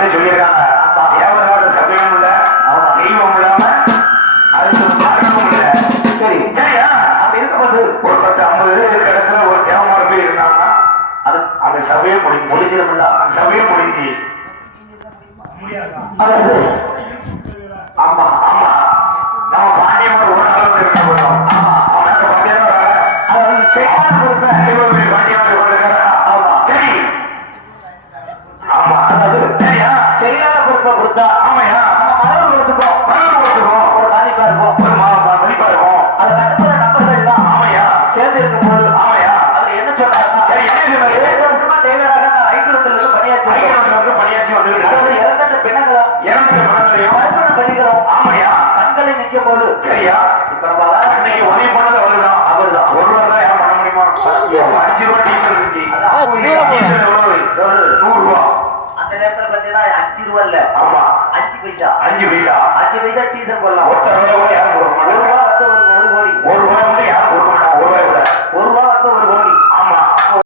காலத்துல சொல்லியிருக்காங்க. தேவராட சபையும் இல்ல, தெய்வம் இல்லாம அதுக்கு பார்க்கவும் இல்ல. சரி சரியா? அப்படி இருக்கும்போது ஒரு 10-50 பேர் இடத்துல ஒரு தேவமார் போய் இருந்தாங்கன்னா அது அந்த சபையை முடிஞ்சிருமில்ல. அந்த சபையை முடிஞ்சு அதாவது ஆமா ஆமா நம்ம பாண்டியமார் ஒரு அளவுக்கு இருக்க போறோம். ஆமா அவன் பாண்டியமா அதாவது செயலாளர் பொறுப்ப சிவபெருமான் பாண்டியமார் கொண்டிருக்காரா? ஆமா சரி ஆமா அதாவது சரியா? செயலாளர் பொறுப்பை கொடுத்தா ஆமையா நம்ம மரபு கொடுத்துக்கோம் ஒரு மதிப்பா இருக்கும், ஒரு மதிப்பா இருக்கும். அது கட்டத்துல நம்பர்கள் எல்லாம் ஆமையா சேர்ந்து இருக்கும் போது ஆமையா அதுல என்ன சொல்றாருன்னா சரி 7 வருஷமா டெய்லராக நான் ஐக்கியத்திலிருந்து பணியாற்றி வந்து இறந்த பிணங்களையும் மறுபடியும் பணிகளும் ஆமையா கண்களை நிற்கும் போது சரியா? இப்ப நம்ம இன்னைக்கு உதவி பண்ணது அவர்தான் ஒருவர் தான் யாரும் பண்ண முடியுமா? 5 ரூபா டீசல் இருந்துச்சு, 100 ரூபா. அந்த நேரத்துல பாத்தீங்கன்னா 5 ரூபா இல்ல, ஆமா 5 பைசா டீசல் போடலாம். ஒருத்தர்